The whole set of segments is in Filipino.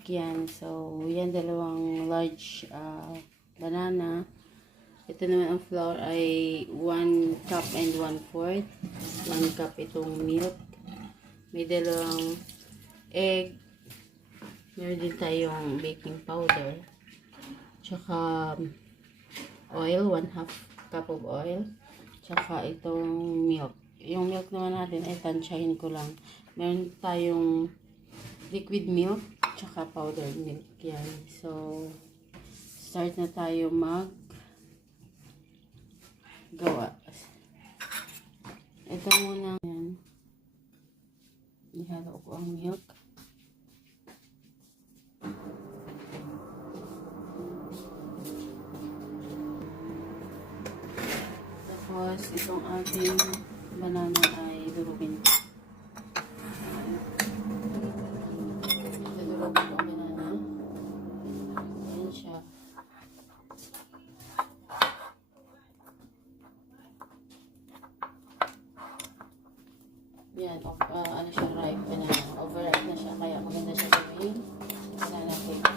milk yan. So, yan dalawang large banana. Ito naman ang flour ay 1 cup and 1/4. 1 cup itong milk. May dalawang egg. Meron din tayong baking powder. Tsaka oil, 1/2 cup of oil. Tsaka itong milk. Yung milk naman natin ay tansyahin ko lang. Meron tayong liquid milk, tsaka powdered milk. Yan. So, start na tayo gawa. Ito muna. Yan. Ihalo ko ang milk. Tapos, itong ating banana ay durugin ko. Dudurugin ko ang banana. Ayan siya. Yan, ano siya, ripe na, overripe na siya, kaya maganda siya gawin. Banana cake.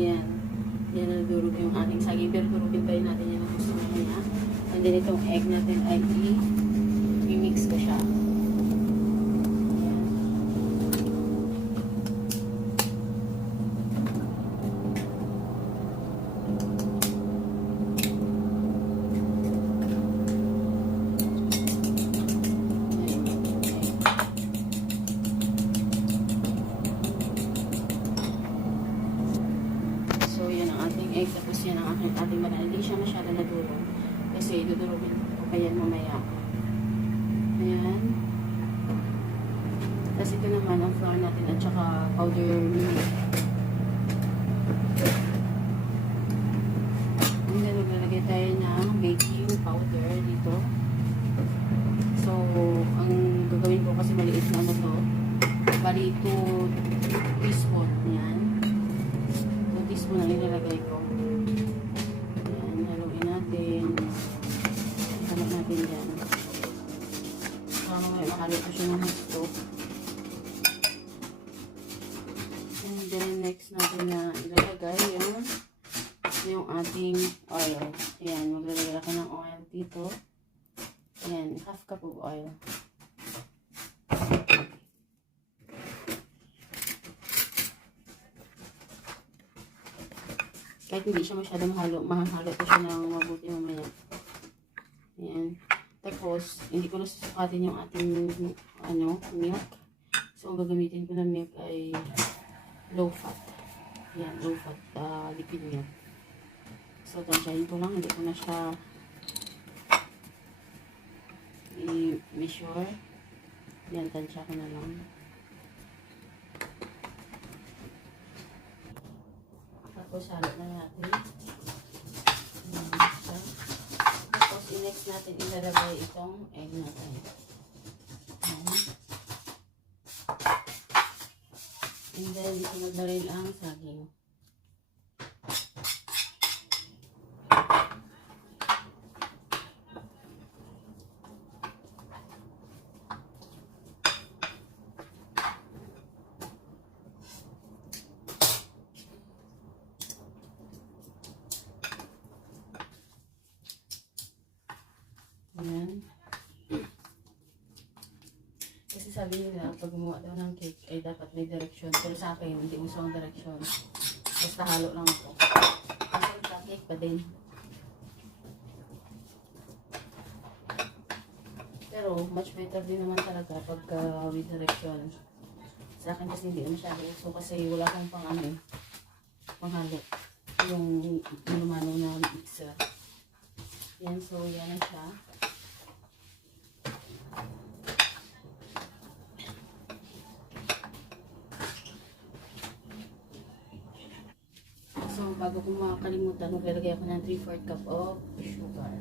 Yan. Yan na durog yung ating saging. Pero durugin pa rin natin yan ang gusto mamaya. And then itong egg natin ay i-mix ko siya. Yan. Egg, tapos yan ang ating banana. Hindi siya masyado nadurog kasi dudurugin ko pa yan mamaya. Ayan. Tapos ito naman ang flour natin at saka powder milk. And then maglalagay tayo ng baking powder dito. So, ang gagawin ko kasi maliit na ano to. Bali 2 teaspoon. Yan. 2 teaspoon ang ilalagay ko. Yan. May makalo ko siya ng gusto. And then next natin na ilalagay yung ating oil. Ayan, maglalagay ako ng oil dito. Ayan, 1/2 cup of oil. Kahit hindi siya masyadong mahalo ko siya ng mabuti mamaya. Ayan. Tapos, hindi ko na susukatin yung ating milk. So, ang gagamitin ko ng milk ay low fat. Ayan, low fat liquid milk. So, tansyahin ko lang. Hindi ko na siya i-measure. Ayan, tansya ko na lang. Tapos, halot na natin. Next natin ilalagay itong egg natin. And then, dito magdaril ang saging. Ayan. Kasi sabi nila, pag gumawa daw ng cake, ay dapat may direction. Pero sa akin, hindi uso ang direction. Basta halo lang ito. Kasi sa cake pa din. Pero, much better din naman talaga pagka with direction. Sa akin kasi hindi masyado uso kasi wala akong panghalo. Yung lumano na mixer. Yan, so yan na siya. So, bago ko makakalimutan, maglalagay ako ng 3/4 cup of sugar.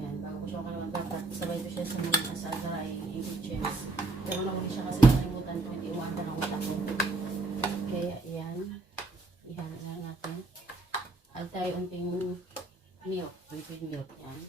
Yan, bago ko siya makalimutan, sabay ko siya sa mga sa dry ingredients. Pero na ulit siya kasi nakalimutan, 21 na lang utak ko. Kaya, yan. Ihanan na natin. Add tayo unting milk, liquid milk. Yan.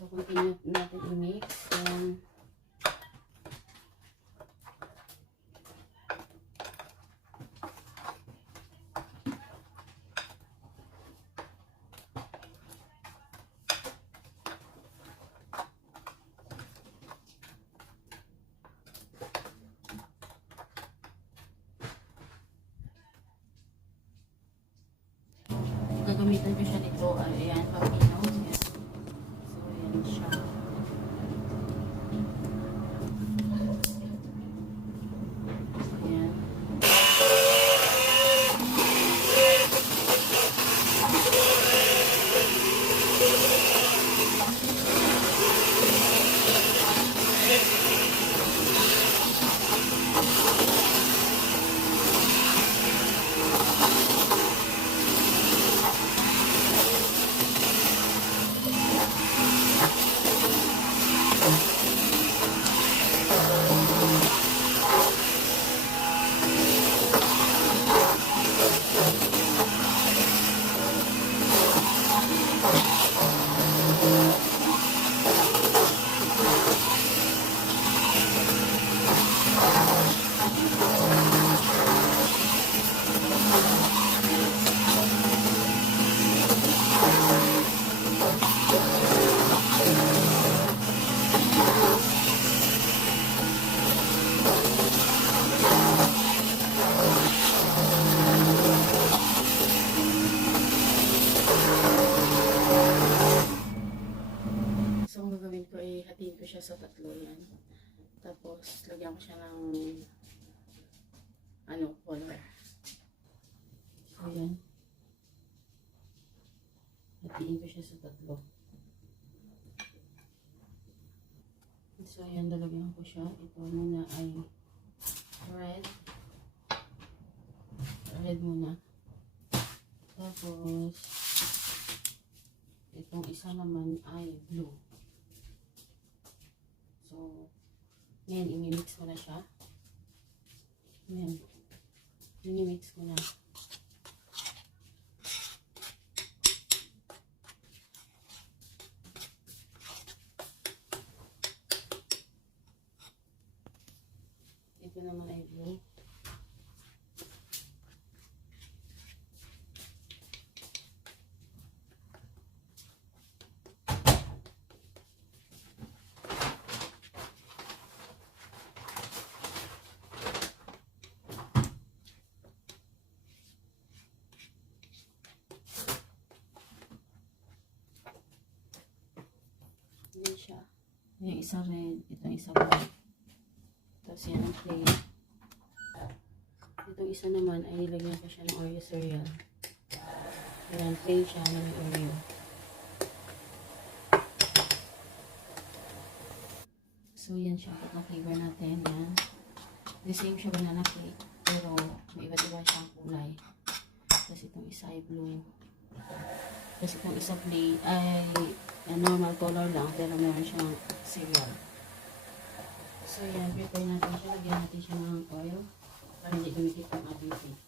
So, continue natin i-mix. Gagamitan ko siya nito. Ayan, papino. So, ayan siya. Ayan. So, ang gagawin ko ay hatiin ko siya sa tatlo yan. Tapos, lagyan ko siya ng color. So, yan. Hatiin ko siya sa tatlo. So, yan, lalagyan ko siya. Ito muna ay red. Red muna. Tapos, itong isa naman ay blue. So, ngayon, i-mix ko na siya. Ngayon, i-mix ko na. Ito naman ay blue. Yan siya. Yung isa red, itong isa white. Tapos yan ang plain. Itong isa naman ay nilagyan ko siya ng Oreo cereal. Yan, plain siya ng Oreo. So yan siya, itong flavor natin. Yan. The same siya banana cake, pero may iba't iba siyang kulay. Tapos itong isa ay blue. Tapos itong isa plain ay Yan, normal color lang, pero meron siyang silver. So, yan, prepare natin siya. Lagyan natin siya ng oil para hindi gumikit ang ating cake.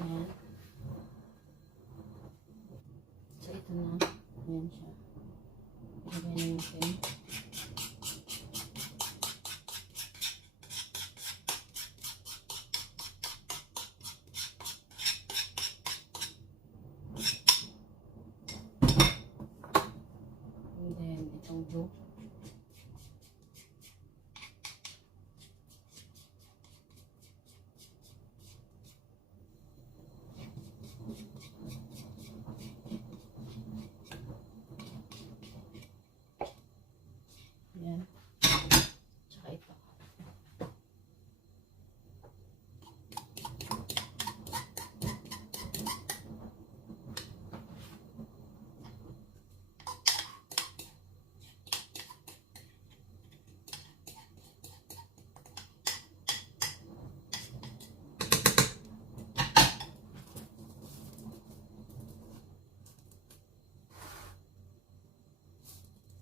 Yan. So, ito na. Ayan siya. Ilagay na natin. And then, itong blue. Yan. Tsaka ito.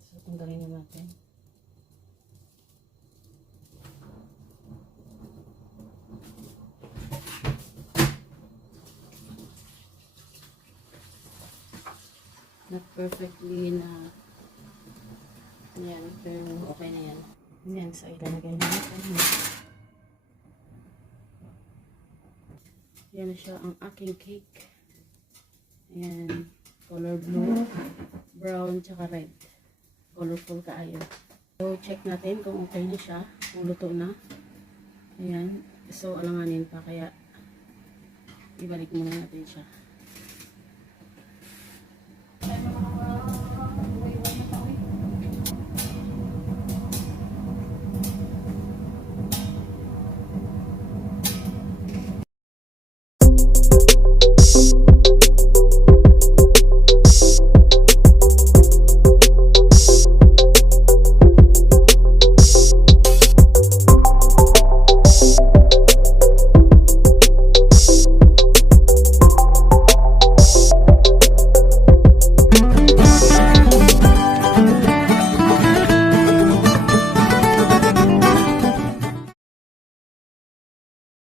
So, tanggalin na natin. Not perfectly na yan, pero okay na yan. Yan, so ilalagay na natin. Yan na siya ang aking cake. Ayan, color blue, brown, tsaka red. Colorful kaayo. So, check natin kung okay na siya, kung luto na. Ayan, so alanganin pa, kaya ibalik muna natin siya.